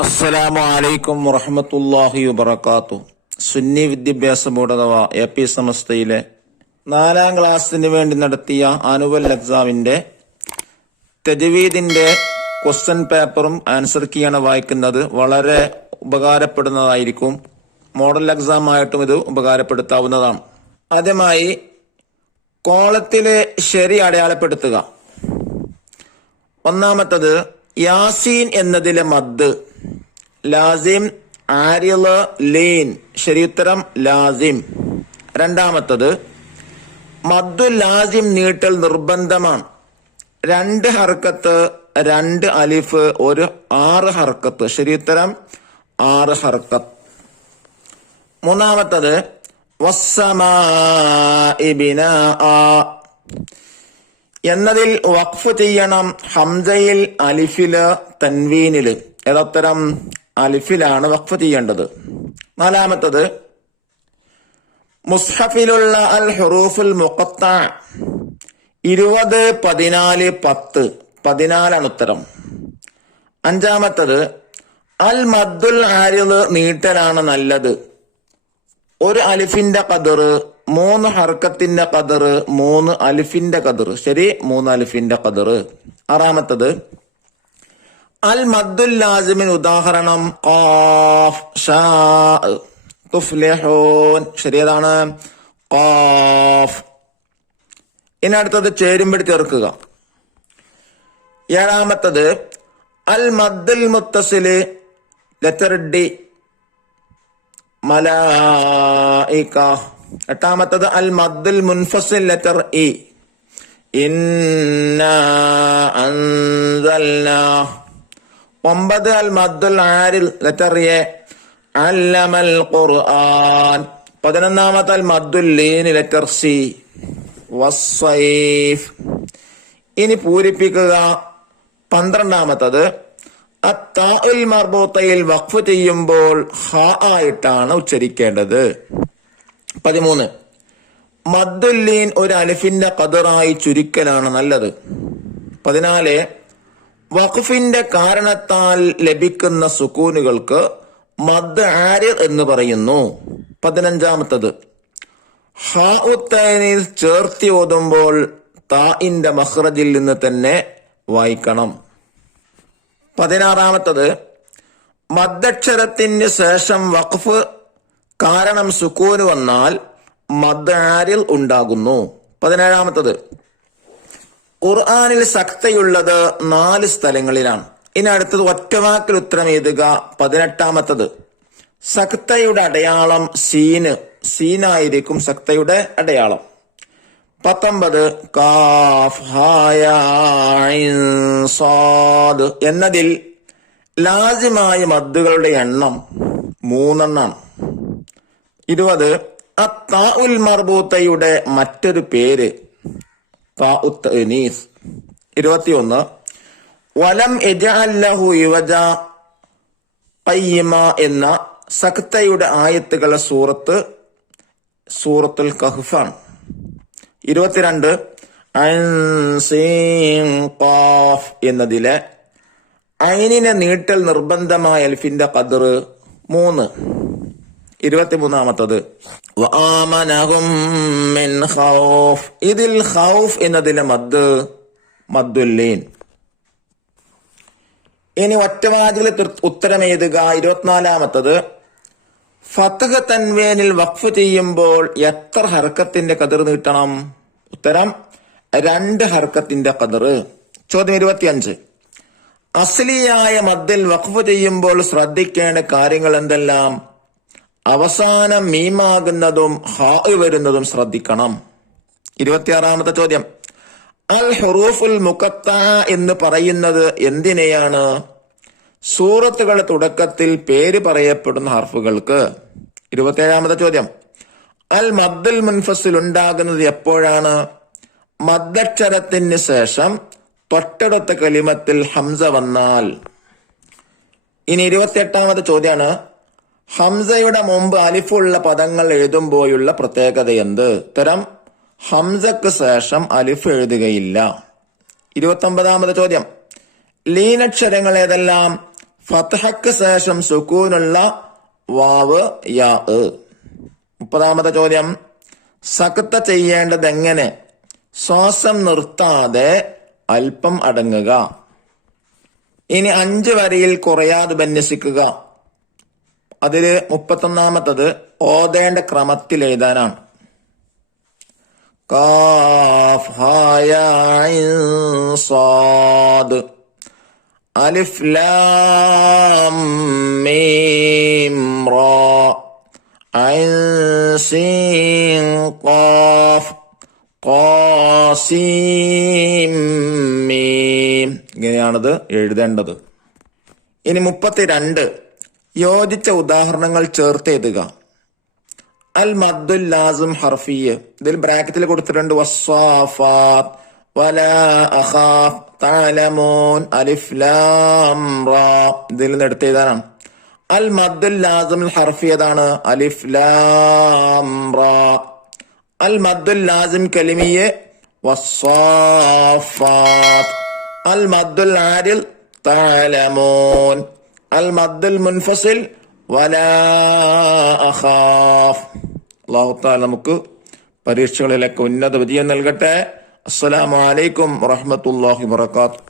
അസ്സലാമു അലൈക്കും വറഹ്മത്തുള്ളാഹി വബറകാതുഹു. സുന്നി വിദ്യാഭ്യാസ ബോർഡ് അഥവാ AP സമസ്തയിലെ 4ാം ക്ലാസ്സിന് വേണ്ടി നടത്തിയ ആനുവൽ എക്സാമിന്റെ തജ്വീദിന്റെ ക്വസ്റ്റ്യൻ പേപ്പറും ആൻസർ കീയാണ് വായിക്കുന്നത്. വളരെ ഉപകാരപ്പെടുന്നതായിരിക്കും. മോഡൽ എക്സാം ആയിട്ടും ഇത് ഉപകാരപ്പെടുത്താവുന്നതാണ്. ആദ്യമായി കോളത്തിലെ ശരി അടയാളപ്പെടുത്തുക. ഒന്നാമത്തത് യാസീൻ എന്നതിലെ മദ് ലാസിം, ആരിള്, ലീൻ. ശരിയുത്തരം ലാസിം. രണ്ടാമത്തത് മദ്ദുൽ ലാസിം നീട്ടൽ നിർബന്ധമാണ്. 2 ഹർക്കത്ത്, 2 അലിഫ്, 6 ഹർക്കത്ത്. ശരിയുത്തരം 6 ഹർക്കത്ത്. മൂന്നാമത്തത് വസ്സമാഇ ബിനാഅ എന്നതിൽ വഖഫ് ചെയ്യണം. ഹംസയിൽ, അലിഫില്, തൻവീനില്. ഏതോത്തരം അലിഫിലാണ് വഖഫ് ചെയ്യേണ്ടത്. നാലാമത്തത് മുസ്ഹഫിലുള്ള അൽ ഹുറൂഫുൽ മുഖത്താ 20, 14, 10. 14 ഉത്തരം. അഞ്ചാമത്തത് അൽ മദ്ദുൽ ആരിള് നീട്ടലാണ് നല്ലത്. 1 അലിഫിന്റെ ഖദർ, 3 ഹർക്കത്തിന്റെ ഖദർ, 3 അലിഫിന്റെ ഖദർ. ശരി, 3 അലിഫിന്റെ ഖദർ. ആറാമത്തത് അൽ മദ്ദുൽ ലാസിമിന് ഉദാഹരണം ഖാഫ്, ഷാ, തുഫ്ലിഹൂൻ. ശരിയതാണ് ഖാഫ്. ഇനി അടുത്തത് ചേരുമ്പടി ചേർക്കുക. ഏഴാമത്തത് അൽ മദ്ദുൽ മുത്തസില് ലെറ്റർ ഡി മലായിക. എട്ടാമത്തത് അൽ മദ്ദുൽ മുൻഫസിൽ ലെറ്റർ ഇ ഇന്നാ അൻസൽനാ. 9 അൽ മദ്ദുൽ ആരിൽ ലെറ്റർ എ അല്ലമൽ ഖുർആൻ. 11 അൽ മദ്ദുൽ ലീൻ ലെറ്റർ സി വസ്സൈഫ്. ഇനി പൂരിപ്പിക്കുക. 12 അത്താഉൽ മർബൂത്തയിൽ വഖഫ് ചെയ്യുമ്പോൾ ഹാ ആയിട്ടാണ് ഉച്ചരിക്കേണ്ടത്. 13 മദ്ദുൽ ലീൻ 1 അലിഫിന്റെ ഖദറായി ചുരുക്കലാണ് നല്ലത്. 14 വഖഫിന്റെ കാരണത്താൽ ലഭിക്കുന്ന സുക്കൂനുകൾക്ക് മദ് ആരിർ എന്ന് പറയുന്നു. 15 ഹാ ഉത്തൈനിൽ ചേർത്തി ഓതുമ്പോൾ താഇന്റെ മഖ്റജിൽ നിന്ന് തന്നെ വായിക്കണം. 16 മദ്ദക്ഷരത്തിന് ശേഷം വഖഫ് കാരണം സുക്കൂന് വന്നാൽ മദ് ആരിൽ ഉണ്ടാകുന്നു. 17 ഖുർആനിൽ സക്തയുള്ളത് 4 സ്ഥലങ്ങളിലാണ്. ഇനി അടുത്തത് ഒറ്റവാക്കിൽ ഉത്തരം എഴുതുക. 18 സക്തയുടെ അടയാളം സീന്. സീനായിരിക്കും സക്തയുടെ അടയാളം. 19 കാഫ്, ഹാ, യാ, ഐൻ, സാദ് എന്നതിൽ ലാസിമായ മദ്ദുകളുടെ എണ്ണം 3 എണ്ണമാണ്. 20 അത്താഉൽ മർബൂത്തയുടെ മറ്റൊരു പേര് താഉത്ത് തഅനീസ്. 21 വലം യജഅൽ ലഹു ഇവജ ഖയ്യിമ എന്ന സക്തയുടെ ആയത്തുകളെ സൂറത്തുൽ കഹ്ഫാണ്. 22 ഐൻ സീൻ ഖാഫ് എന്നതിലെ ഐനിനെ നീട്ടൽ നിർബന്ധമായ അൽഫിന്റെ ഖദർ 3. 23 വആമനഹും മിൻ ഖൗഫ് ഇതിൽ ഖൗഫ് എന്നതിലെ മദ്ദുൽ ലീൻ. ഇനി ഒറ്റവാക്കിൽ ഉത്തരം എഴുതുക. 24 ഫത്ഹ് തൻവീനിൽ വഖഫ് ചെയ്യുമ്പോൾ എത്ര ഹർക്കത്തിന്റെ ഖദർ നീട്ടണം? ഉത്തരം 2 ഹർക്കത്തിന്റെ ഖദർ. ചോദ്യം 25 അസ്ലിയായ മദ്ദിൽ വഖഫ് ചെയ്യുമ്പോൾ ശ്രദ്ധിക്കേണ്ട കാര്യങ്ങൾ എന്തെല്ലാം? അവസാനം മീമാകുന്നതും ഹാ വരുന്നതും ശ്രദ്ധിക്കണം. 26 ചോദ്യം അൽ ഹുറൂഫുൽ മുഖത്താ എന്ന് പറയുന്നത് എന്തിനെയാണ്? സൂറത്തുകളുടെ തുടക്കത്തിൽ പേര് പറയപ്പെടുന്ന ഹർഫുകൾക്ക്. 27 ചോദ്യം അൽ മദ്ദുൽ മുൻഫസിൽ ഉണ്ടാകുന്നത് എപ്പോഴാണ്? മദ്ദക്ഷരത്തിന് ശേഷം തൊട്ടടുത്ത കലിമത്തിൽ ഹംസ വന്നാൽ. ഇനി 28 ചോദ്യമാണ് ഹംസയുടെ മുമ്പ് അലിഫുള്ള പദങ്ങൾ എഴുതുമ്പോഴുള്ള പ്രത്യേകത എന്ത്? ഉത്തരം ഹംസക്ക് ശേഷം അലിഫ് എഴുതുകയില്ല. 29 ചോദ്യം ലീനക്ഷരങ്ങൾ ഏതെല്ലാം? ഫത്ഹക്ക് ശേഷം സുക്കൂനുള്ള വാവ് യാ. 30-ാമത്തെ ചോദ്യം, സക്ത ചെയ്യേണ്ടത് എങ്ങനെ? ശ്വാസം നിർത്താതെ അല്പം അടങ്ങുക. ഇനി 5 വരിയിൽ കുറയാതെ ബന്യസിക്കുക. അതില് 31-ാമത്തത് ഓതേണ്ട ക്രമത്തിൽ എഴുതാനാണ്. കാഫ് ഹാ യാ ഐൻ സാദ് അലിഫ് ലാം മീം റാ ഐൻ സീൻ ഖാഫ് ഖാസിം മീം. ഇങ്ങനെയാണിത് എഴുതേണ്ടത്. ഇനി 32, യോജിച്ച ഉദാഹരണങ്ങൾ ചേർത്ത് എഴുതുക. അൽ മദ്ദുൽ ലാസിം ഹർഫിയ്, ഇതിൽ ബ്രാക്കറ്റിൽ കൊടുത്തിട്ടുണ്ട്. വസ്സാഫാത്ത് വലാ അഖാഫ് തഅലമൂൻ അലിഫ് ലാം റാ. ഇതിൽ നിന്ന് എടുത്ത് എഴുതാനാണ്. അൽ മദ്ദുൽ ലാസിം ഹർഫി ഏതാണ്? അലിഫ് ലാം റാ. അൽ മദ്ദുൽ ലാസിം കലിമിയെ വസ്സാഫാത്ത്. അൽ മദ്ദുൽ ആരിൽ തഅലമൂൻ. അൽ മദ്ദുൽ മുൻഫസിൽ വലാ അഖാഫ്. അല്ലാഹു തആല നമുക്ക് പരീക്ഷകളിലൊക്കെ ഉന്നത വിജയം നൽകട്ടെ. അസ്സലാമു അലൈക്കും വറഹ്മത്തുള്ളാഹി വബറകാതുഹു.